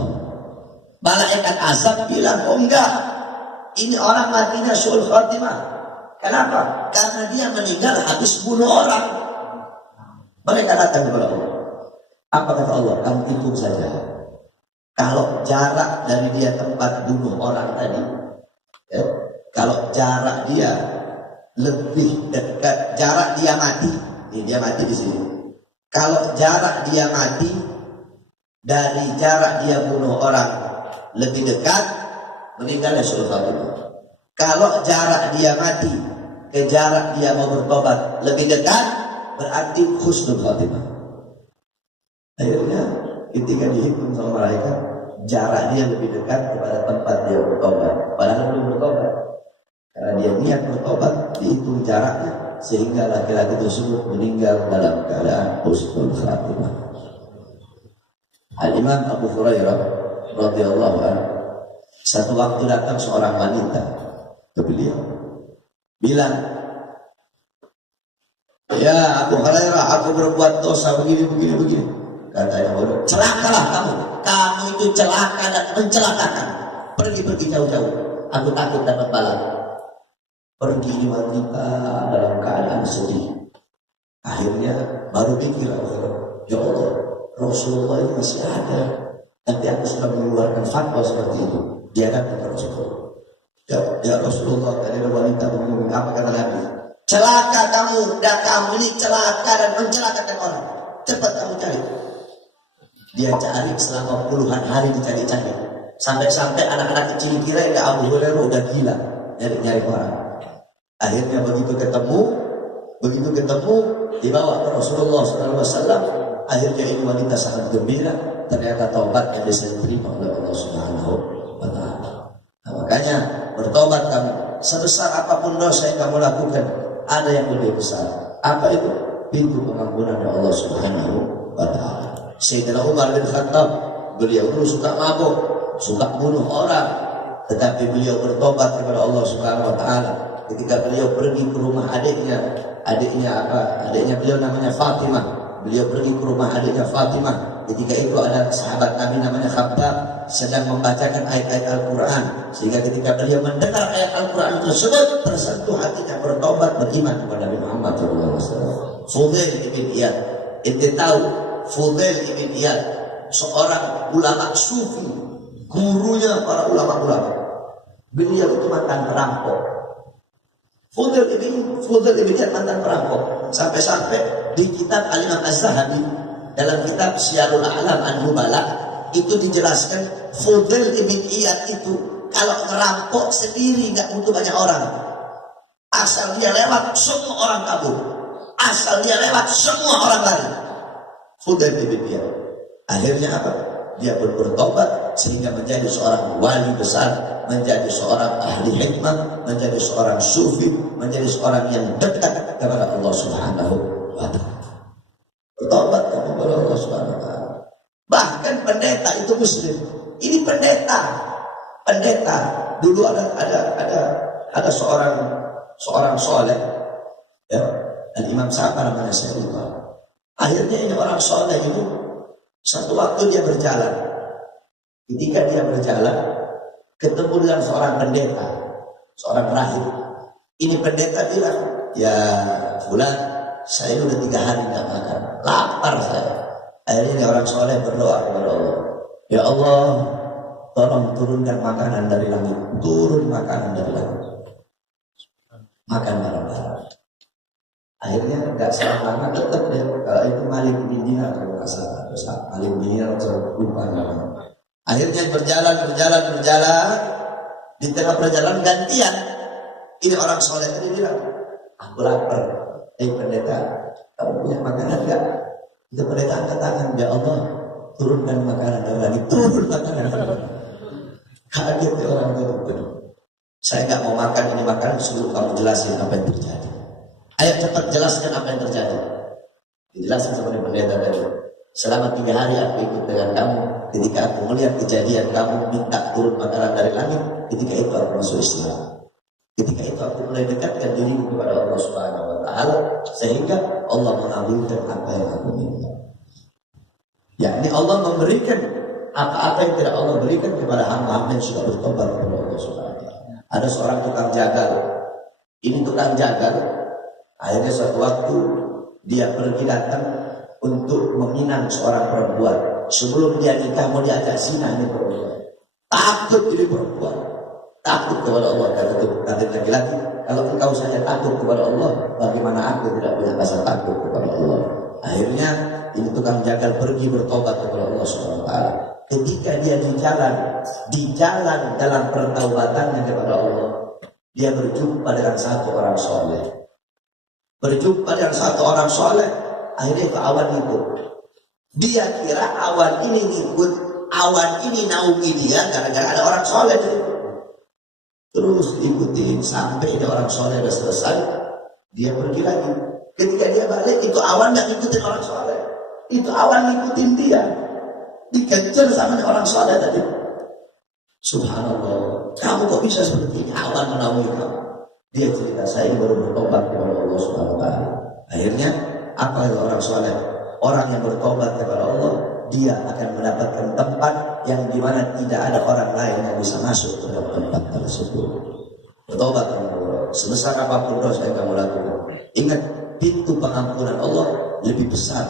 Malaikat azab bilang, oh enggak, ini orang matinya husnul khatimah. Kenapa? Karena dia meninggal habis bunuh orang. Mereka datang kepada Allah. Apa kata Allah? Kamu hitung saja. Kalau jarak dari dia tempat bunuh orang tadi, ya, kalau jarak dia lebih dekat, jarak dia mati Ini dia mati di sini. Kalau jarak dia mati dari jarak dia bunuh orang lebih dekat, meninggalnya Sul Khatimah. Kalau jarak dia mati ke jarak dia mau bertobat lebih dekat, berarti husnul khatimah. Akhirnya ketika dihitung sama malaikat, jarak dia lebih dekat kepada tempat dia bertobat, padahal belum bertobat. Karena dia niat bertobat, dihitung jaraknya, sehingga laki-laki tersebut meninggal dalam keadaan husnul khatimah. Al-Imam Abu Hurairah radhiyallahu anhu, satu waktu datang seorang wanita ke beliau, bilang, "Ya Abu Hurairah, aku berbuat dosa begini. Katanya, celakalah kamu itu celaka dan mencelakakan. Pergi jauh-jauh, aku takut dapat bala." Pergi wanita dalam keadaan sedih. Akhirnya baru pikir, ya Allah, Rasulullah ini masih ada. Nanti aku sudah mengeluarkan fatwa seperti itu. Dia datang ke Rasulullah. Ya Rasulullah, tadi ada wanita mengumumkan, apa kata Nabi? Celaka kamu ini celaka dan mencelakakan orang. Cepat kamu cari. Dia cari selama puluhan hari, dicari-cari. Sampai-sampai anak-anak kecil kira ya Abu Hurairah udah gila nyari orang. Akhirnya begitu ketemu, dibawa ke Rasulullah SAW. Akhirnya ini wanita sangat gembira. Ternyata taubatnya bisa diterima oleh Allah Subhanahu wa Ta'ala. Nah, makanya bertobat kamu, sebesar apapun dosa yang kamu lakukan, ada yang lebih besar. Apa itu? Pintu pengampunan dari Allah Subhanahu wa Ta'ala. Sayyidina Umar bin Khattab, beliau dulu suka mabuk, suka bunuh orang, tetapi beliau bertobat kepada Allah Subhanahu wa Ta'ala. Ketika beliau pergi ke rumah adiknya beliau namanya Fatimah. Beliau pergi ke rumah adiknya Fatimah. Ketika itu ada sahabat Nabi namanya Khabbab sedang membacakan ayat-ayat Al-Quran. Sehingga ketika beliau mendengar ayat Al-Quran tersebut, tersentuh hatinya, bertobat, beriman kepada Nabi Muhammad SAW. Fudail ibn Iyad, ente tahu Fudail ibn Iyad, seorang ulama sufi, gurunya para ulama-ulama. Beliau itu mantan perampok. Fudail ibn Iyad mantan perampok. Sampai-sampai di kitab Al-Imam Az-Zahabi, dalam kitab Syiarul A'lam An-Nubala, itu dijelaskan Fudail ibn Iyad itu kalau ngerampok sendiri nggak butuh banyak orang. Asal dia lewat, semua orang kabur. Asal dia lewat, semua orang lari. Fudail ibn Iyad. Akhirnya apa? Dia bertobat sehingga menjadi seorang wali besar, menjadi seorang ahli hikmah, menjadi seorang sufi, menjadi seorang yang dekat kepada Allah Subhanahu wa Ta'ala. Bertobat kepada Allah Subhanahu wa Ta'ala. Bahkan pendeta itu muslim. Ini pendeta. Dulu ada seorang soleh, ya, dan Imam siapa namanya saya lupa. Akhirnya ini orang soleh itu satu waktu dia berjalan. Ketika dia berjalan, ketemu dengan seorang pendeta, seorang rahib. Ini pendeta bilang, ya fulan, saya udah 3 hari nggak makan, lapar saya. Akhirnya ini orang soleh berdoa kepada Allah, ya Allah, tolong turunkan makanan dari langit, turun makanan dari langit, makan bareng-bareng. Akhirnya nggak salah lama tetap deh, kalau itu Malik bin Dinar kalau nggak salah, Malik bin Dinar lupa namanya. Akhirnya berjalan, di tengah perjalanan gantian, ini orang soleh ini bilang, aku lapar, pendeta, kamu punya makanan nggak? Itu pendeta angkat tangan, ya Allah, turunkan makanan dari langit, turun makanan. Kaget ya orang itu, saya nggak mau makan ini makanan sebelum kamu jelasin apa yang terjadi. Ayo cepat jelaskan apa yang terjadi. Dijelaskan seperti pendeta tadi. Selama 3 hari aku ikut dengan kamu. Ketika aku melihat kejadian kamu minta turun makanan dari langit, ketika itu aku masuk Islam. Ketika itu aku mulai dekatkan diriku kepada Allah Subhanahu wa Ta'ala, sehingga Allah mengabulkan apa yang aku minta. Yakni Allah memberikan apa-apa yang tidak Allah berikan kepada hamba-hamba yang sudah bertobat kepada Allah Subhanahu wa Ta'ala. Ada seorang tukang jagal. Ini tukang jagal. Akhirnya suatu waktu dia pergi datang untuk meminang seorang perempuan. Sebelum dia nikah mau diajak zina ini perempuan. Takut ini perempuan. takut kepada Allah. Kata laki-laki, kalau engkau saja takut kepada Allah, bagaimana aku tidak punya rasa takut kepada Allah? Akhirnya ini tukang jagal pergi bertobat kepada Allah SWT. Ketika dia di jalan dalam pertaubatannya kepada Allah, dia berjumpa dengan satu orang soleh. Akhirnya itu awan ikut. Dia kira awan ini ngikut, awan ini naungi dia gara-gara ada orang soleh. Terus diikutin sampai ada orang soleh sudah selesai, dia pergi lagi. Ketika dia balik, itu awan yang ngikutin orang soleh. Itu awan ngikutin dia. Dikejar sama orang soleh tadi. Subhanallah, kamu kok bisa seperti ini? Awan menaungi kamu. Dia cerita, saya baru bertobat kepada Allah Subhanahu wa taala. Akhirnya apa itu orang soleh? Orang yang bertobat kepada Allah, dia akan mendapatkan tempat yang dimana tidak ada orang lain yang bisa masuk ke dalam tempat tersebut. Bertobat kepada Allah, sebesar apapun dosa yang kamu lakukan, ingat pintu pengampunan Allah lebih besar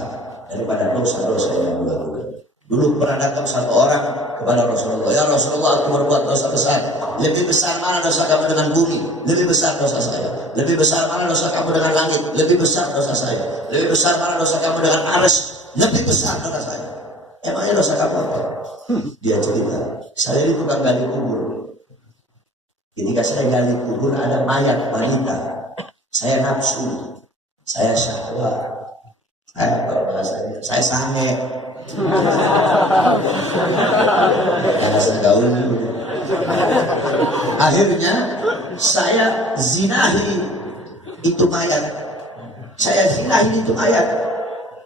daripada dosa-dosa yang kamu lakukan. Dulu pernah datang satu orang kepada Rasulullah, ya Rasulullah, aku berbuat dosa besar. Lebih besar mana dosa kamu dengan bumi? Lebih besar dosa saya. Lebih besar mana dosa kamu dengan langit? Lebih besar dosa saya. Lebih besar mana dosa kamu dengan arsy? Lebih besar dosa saya. Emangnya dosa kamu apa? Dia cerita, saya itu tukang gali kubur. Ketika saya gali kubur ada mayat wanita. Saya nafsu, saya syahwat, saya sange. Bahasa gaul. Akhirnya saya zinahi itu mayat.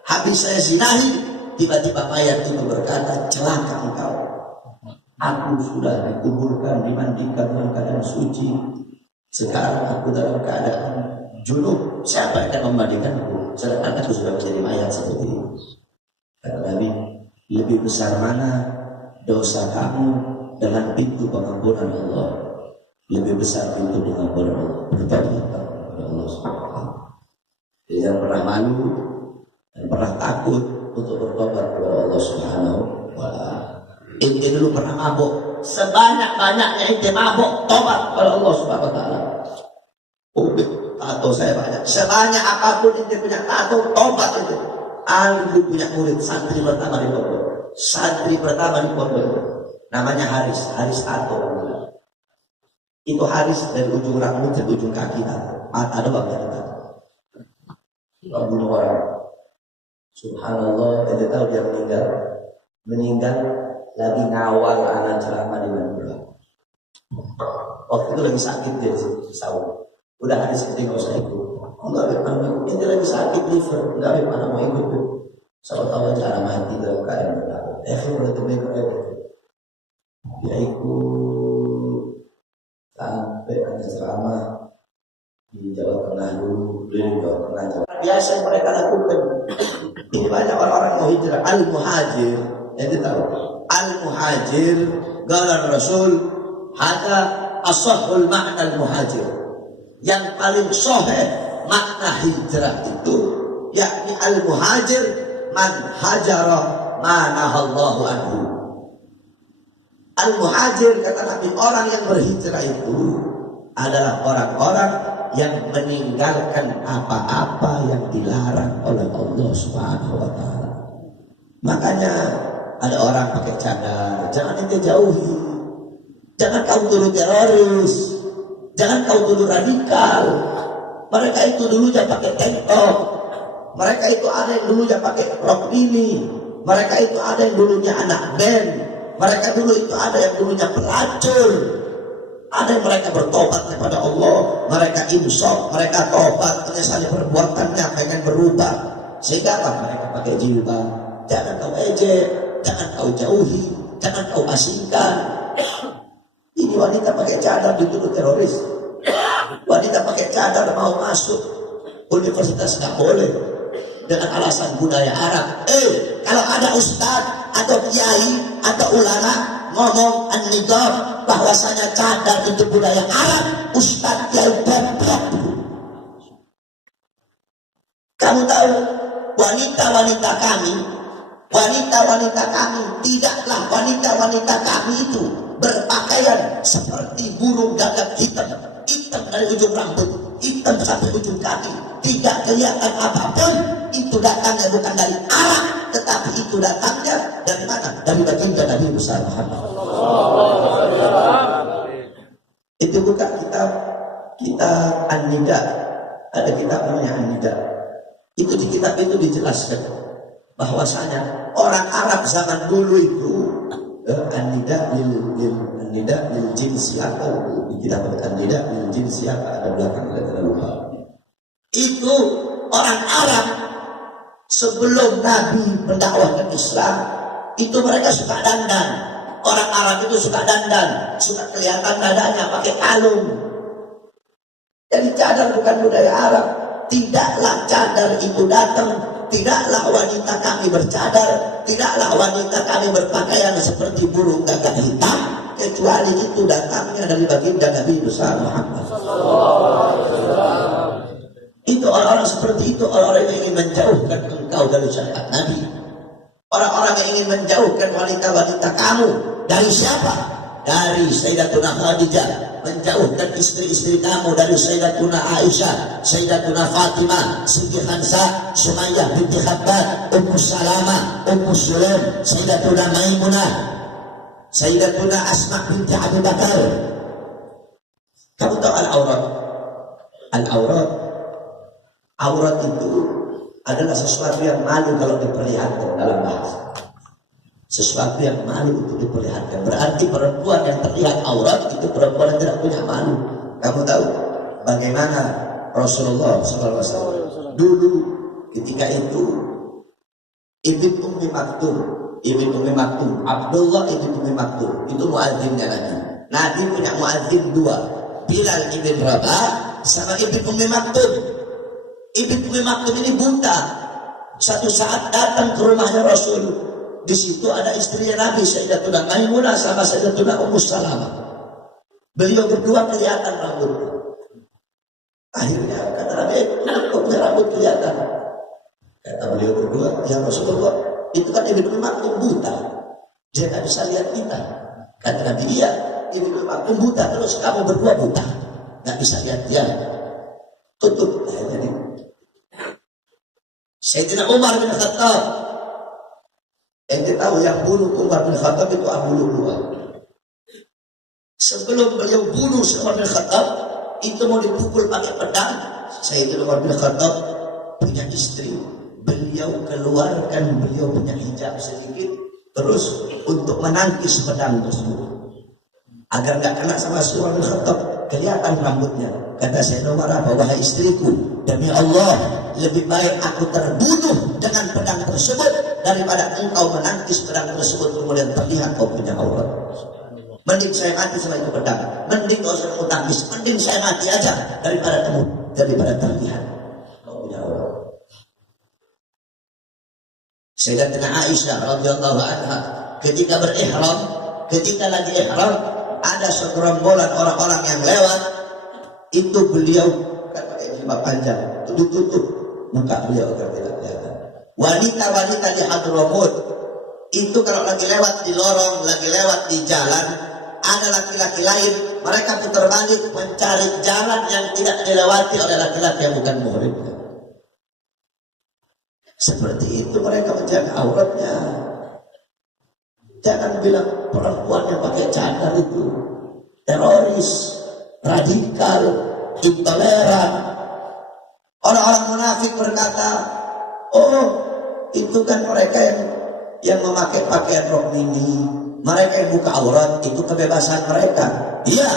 Habis saya zinahi, tiba-tiba mayat itu berkata, celaka engkau. Aku sudah dikuburkan, dimandikan dalam keadaan suci. Sekarang aku dalam keadaan junub. Siapa yang akan memandikanku? Sedangkan aku sudah menjadi mayat seperti ini. Kata Nabi, lebih besar mana dosa kamu dengan pintu pengampunan Allah? Lebih besar pintu pengampunan Allah. Bertobat kepada Allah SWT. Jangan pernah malu dan pernah takut untuk bertobat kepada Allah Subhanahu wa taala. Ente dulu pernah mabuk, sebanyak-banyaknya ente mabuk, tobat kepada Allah Subhanahu wa taala. Tato saya banyak, sebanyak apapun ente punya tato, tobat itu. Dulu punya murid santri pertama di pondok, namanya Haris tato. Itu Haris dari ujung rambut ke ujung kaki tato. Ada bagian tato. Kalau bunuh orang, subhanallah, ente tahu dia meninggal lagi ngawal anak ceramah di Madura. Waktu itu lagi sakit dia di sawah. Udah Haris ente nggak usah ikut. Enggak, ente lagi sakit liver, enggak mana mau ikut tuh. Saya tahu cara mati dalam keadaan berlaku. Boleh temen dia ikut sampai ada ceramah di Jawa Tengah dulu, di Jawa Tengah. Biasa yang mereka lakukan. Ini banyak orang-orang mau hijrah. Al-Muhajir, ente tahu? Al-Muhajir, galan Rasul, ada ashahul makna al-muhajir. Yang paling sahih makna hijrah itu yakni al-muhajir man hajara manahallahu anhu. Al-muhajir, kata Nabi, orang yang berhijrah itu adalah orang-orang yang meninggalkan apa-apa yang dilarang oleh Allah Subhanahu wa taala. Makanya ada orang pakai cadar, jangan ente jauhi. Jangan kau dulu teroris, jangan kau dulu radikal. Mereka itu dulunya pakai tank top. Mereka itu ada yang dulunya pakai rok mini. Mereka itu ada yang dulunya anak band. Mereka dulu itu ada yang dulunya pelacur. Ada yang mereka bertobat kepada Allah. Mereka insaf, mereka tobat, menyesali perbuatannya, pengen berubah. Sehingga apa? Mereka pakai jilbab. Jangan kau ejek, jangan kau jauhi, jangan kau asingkan. Ini wanita pakai cadar dituduh teroris. Wanita pakai cadar mau masuk universitas nggak boleh dengan alasan budaya Arab. Kalau ada ustadz atau kiai atau ulama ngomong an-nidar bahwasanya cadar itu budaya Arab, ustadz kiai goblok. Kamu tahu wanita-wanita kami tidaklah wanita-wanita kami itu berpakaian berpakaian seperti burung gagak hitam, hitam dari ujung rambut, hitam sampai ujung kaki, tidak kelihatan apapun. Itu datangnya bukan dari Arab, tetapi itu datangnya dari mana? Dari baginda Nabi besar Muhammad. Itu bukan kitab An-Nida, ada kitab namanya An-Nida. Itu di kitab itu dijelaskan bahwasanya orang Arab zaman dulu itu An-Nida lil jin siapa, di kitab An-Nida lil jin siapa, ada belakang kita lupa. Itu orang Arab sebelum Nabi mendakwahkan Islam, itu mereka suka dandan. Orang Arab itu suka dandan, suka kelihatan dadanya pakai kalung. Jadi cadar bukan budaya Arab. Tidaklah cadar itu datang, tidaklah wanita kami bercadar, tidaklah wanita kami berpakaian seperti burung gagak hitam, kecuali itu datangnya dari baginda Nabi besar Muhammad. Itu orang-orang seperti itu, orang-orang yang ingin menjauhkan engkau dari syariat Nabi. Orang-orang yang ingin menjauhkan wanita-wanita kamu dari siapa? Dari Sayyidatuna Khadijah. Menjauhkan istri-istri kamu dari Sayyidatuna Aisyah, Sayyidatuna Fatimah, Siti Khansah, Sumayyah binti Khabbab, Ummu Salamah, Ummu Sulaim, Sayyidatuna Maimunah, Sayyidatuna Asma binti Abu Bakar. Kamu tahu al-aurat? Al-aurat, aurat itu adalah sesuatu yang malu kalau diperlihatkan dalam bahasa. Sesuatu yang malu itu diperlihatkan. Berarti perempuan yang terlihat aurat itu perempuan yang tidak punya malu. Kamu tahu bagaimana Rasulullah SAW dulu ketika itu Ibnu Ummi Maktum, Abdullah Ibnu Ummi Maktum itu muadzinnya Nabi. Nabi punya muadzin dua, Bilal ibn Rabah sama Ibnu Ummi Maktum. Ibnu Ummi Maktum ini buta. Satu saat datang ke rumahnya Rasul. Di situ ada istrinya Nabi, Sayyidatuna Maimunah sama Sayyidatuna Ummu Salamah. Beliau berdua kelihatan rambut. Akhirnya kata Nabi, kok punya rambut kelihatan? Kata beliau berdua, ya Rasulullah, itu kan Ibnu Maktum buta, dia nggak bisa lihat kita. Kata Nabi, iya, Ibnu Maktum buta, terus kamu berdua buta, nggak bisa lihat dia. Tutup. Jadi Sayyidina Umar bin Khattab. Ente tahu yang bunuh Umar bin Khattab itu Abu Lu'lu'ah. Sebelum beliau bunuh Umar bin Khattab, itu mau dipukul pakai pedang. Sayyidina Umar bin Khattab punya istri. Beliau keluarkan, beliau punya hijab sedikit, terus untuk menangkis pedang tersebut. Agar gak kena sama Umar bin Khattab, kelihatan rambutnya. Kata Sayyidina Umar, apa? Wahai istriku, demi Allah, lebih baik aku terbunuh dengan pedang tersebut daripada engkau menangkis pedang tersebut kemudian terlihat kau punya aurat. Mending saya mati sama itu pedang, mending kau usah mau tangkis, mending saya mati aja daripada terlihat kau punya aurat. Sayyidatina Aisyah radhiyallahu anha ketika berihram, ketika lagi ihram, ada segerombolan orang-orang yang lewat, itu beliau kan pakai jilbab panjang, itu ditutup muka beliau agar tidak kelihatan. Wanita-wanita di Hadramut itu kalau lagi lewat di lorong, lagi lewat di jalan, ada laki-laki lain, mereka putar balik mencari jalan yang tidak dilewati oleh laki-laki yang bukan muhrim. Seperti itu mereka menjaga auratnya. Jangan bilang perempuan yang pakai cadar itu teroris, radikal, intoleran. Orang-orang munafik berkata, oh itu kan mereka yang memakai pakaian rok mini, mereka yang buka aurat, itu kebebasan mereka. Iya,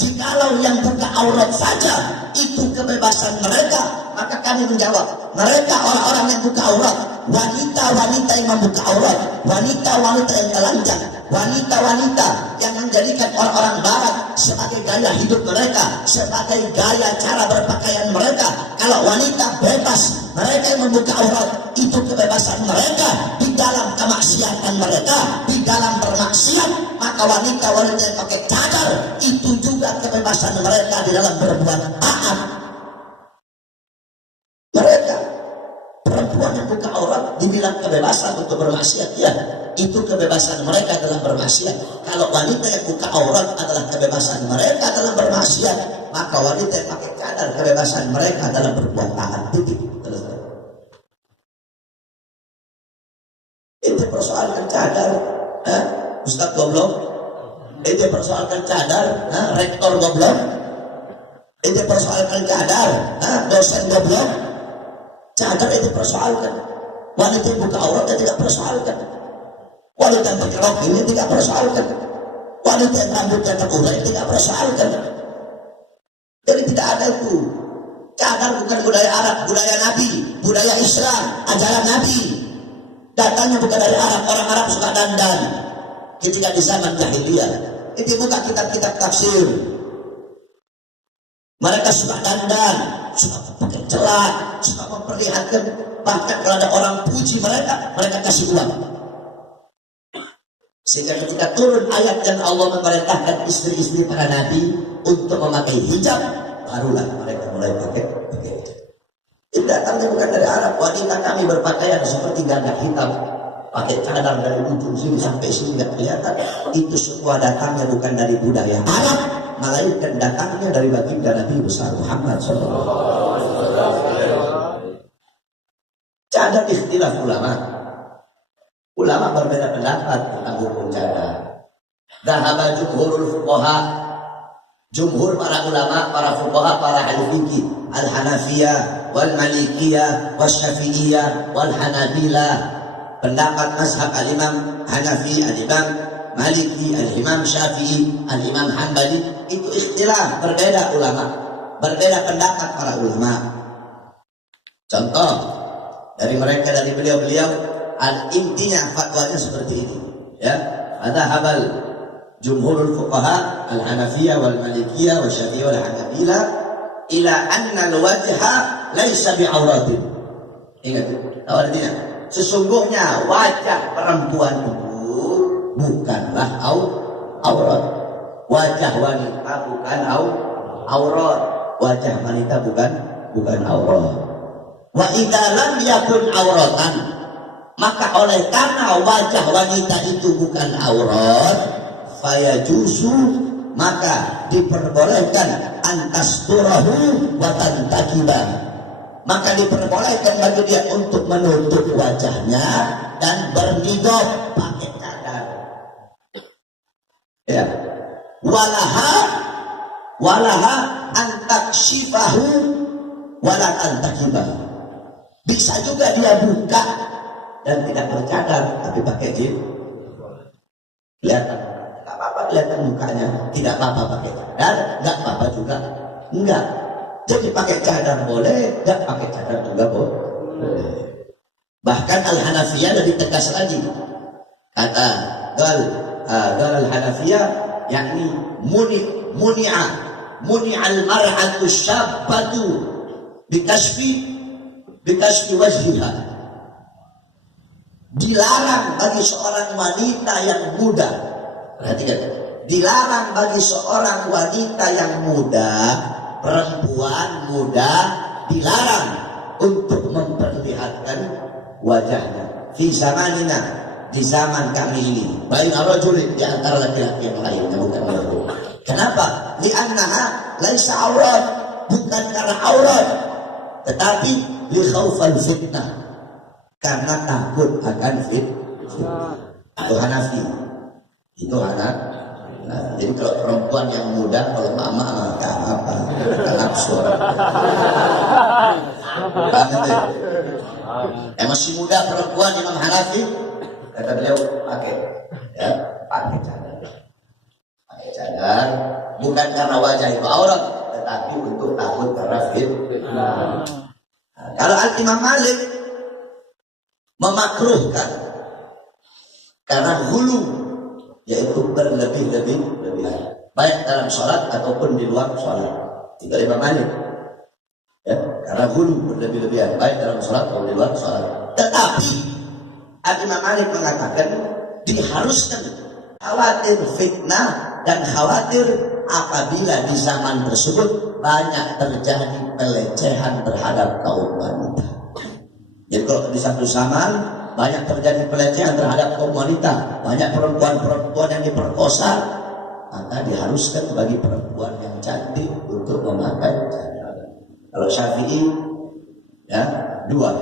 jikalau yang buka aurat saja itu kebebasan mereka, maka kami menjawab, mereka orang-orang yang buka aurat, wanita-wanita yang membuka aurat, wanita-wanita yang telanjang, wanita-wanita yang menjadikan orang-orang barat sebagai gaya hidup mereka, sebagai gaya cara berpakaian mereka. Kalau wanita bebas, mereka yang membuka aurat, itu kebebasan mereka di dalam kemaksiatan mereka, di dalam bermaksiat. Maka wanita-wanita yang pakai cadar, itu juga kebebasan mereka di dalam berbuat taat. Mereka perempuan yang buka aurat dibilang kebebasan untuk bermaksiat, ya. itu kebebasan mereka adalah bermaksiat. Kalau wanita yang buka aurat adalah kebebasan mereka adalah bermaksiat, maka wanita yang pakai cadar kebebasan mereka adalah berbuat taat. Itu persoalkan cadar, Ustaz goblok. Itu persoalkan cadar, rektor goblok. Itu persoalkan cadar, dosen goblok. Cadar itu persoalkan. Wanita yang buka auratnya tidak persoalkan. Wanita yang pakai rok ini tidak persoalkan. Wanita yang rambutnya terurai tidak persoalkan. Jadi tidak ada itu. Cadar bukan budaya Arab, budaya Nabi, budaya Islam, ajaran Nabi. Datangnya bukan dari Arab. Orang Arab suka dandan ketika di zaman jahiliyah. Itu buka kitab-kitab tafsir. Mereka suka dandan, suka pakai celak, suka memperlihatkan. Bahkan kalau ada orang puji mereka, mereka kasih uang. Sehingga ketika turun ayat yang Allah memerintahkan istri-istri para nabi untuk memakai hijab, barulah mereka mulai pakai hijab. Itu datangnya bukan dari Arab. Wanita kami berpakaian seperti gagak hitam, pakai cadar dari ujung sini sampai sini nggak kelihatan. Itu semua datangnya bukan dari budaya Arab, melainkan datangnya dari baginda Nabi besar Muhammad SAW. Cadar ikhtilaf ulama. Ulama berbeda pendapat tentang hukum cadar. Dhahaba jumhurul fuqaha, jumhur para ulama, para fuqaha, para ahli fikih, al-Hanafiyah, wal Malikiyah, wal Syafi'iyah, wal Hanabilah. Pendapat mazhab al-Imam Hanafi, al-Imam Maliki, al-Imam Syafi'i, al-Imam Hanbali, itu ikhtilaf, berbeda ulama, berbeda pendapat para ulama. Contoh dari mereka, dari beliau-beliau, intinya fatwanya seperti ini, ya. Ada habal jumhurul fuqaha al-Hanafiyah wal Malikiyah wal Syafi'iyah wal Hanabilah ila anna al-wajha laisa bi'auratin. Ingat, tahu artinya? Sesungguhnya wajah perempuan itu bukanlah aurat. Wajah wanita bukan aurat. Wajah wanita bukan aurat. Wa idza lam yakun auratan, maka oleh karena wajah wanita itu bukan aurat, fayajuzu, maka diperbolehkan antasturahu wa tantakiba, maka diperbolehkan bagi dia untuk menutup wajahnya dan bernidab pakai cadar. Ya. Walaha antakshifahu wala antakiba. Bisa juga dia buka dan tidak bercadar, tapi pakai jilbab. Kelihatan, nggak apa-apa kelihatan mukanya, tidak apa-apa pakai cadar, nggak apa-apa juga, enggak. Jadi pakai cadar boleh, nggak pakai cadar juga boleh. Bahkan al-Hanafiyah lebih tegas lagi. Kata gal al-Hanafiyah, yakni muni'al mar'atu syabbatu bikashfi wajhiha. Dilarang bagi seorang wanita yang muda. Perhatikan, dilarang bagi seorang wanita yang muda, perempuan muda, dilarang untuk memperlihatkan wajahnya. Fi zamanina, di zaman kami ini. Baik ar-rajuli, di antara laki-laki yang lainnya, bukan perempuan. Kenapa? Li'annaha laisa aurat, bukan karena aurat, tetapi li khaufal fitnah, karena takut akan fitnah. Itu Hanafi. Itu Hanafi. Jadi kalau perempuan yang muda, kalau mama nggak apa, nggak nafsu. Masih muda perempuan Imam Hanafi, kata beliau pakai cadar. Pakai cadar bukan karena wajah itu aurat, tetapi untuk takut karena fitnah. Kalau Al-Imam Malik memakruhkan karena hulu, yaitu berlebih-lebihan, baik dalam sholat ataupun di luar sholat. Itu Imam Malik, ya, karena hulu, berlebih-lebihan, baik dalam sholat atau di luar sholat. Tetapi Imam Malik mengatakan diharuskan, khawatir fitnah dan khawatir apabila di zaman tersebut banyak terjadi pelecehan terhadap kaum wanita. Jadi kalau di satu zaman banyak terjadi pelecehan terhadap kaum wanita, banyak perempuan-perempuan yang diperkosa, maka diharuskan bagi perempuan yang cantik untuk memakai cadar. Kalau Syafi'i, ya, dua.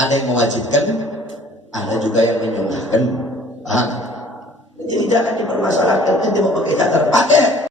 Ada yang mewajibkan, ada juga yang menyunahkan. Paham? Jadi jangan dipermasalahkan, dia mau pakai cadar, pakai.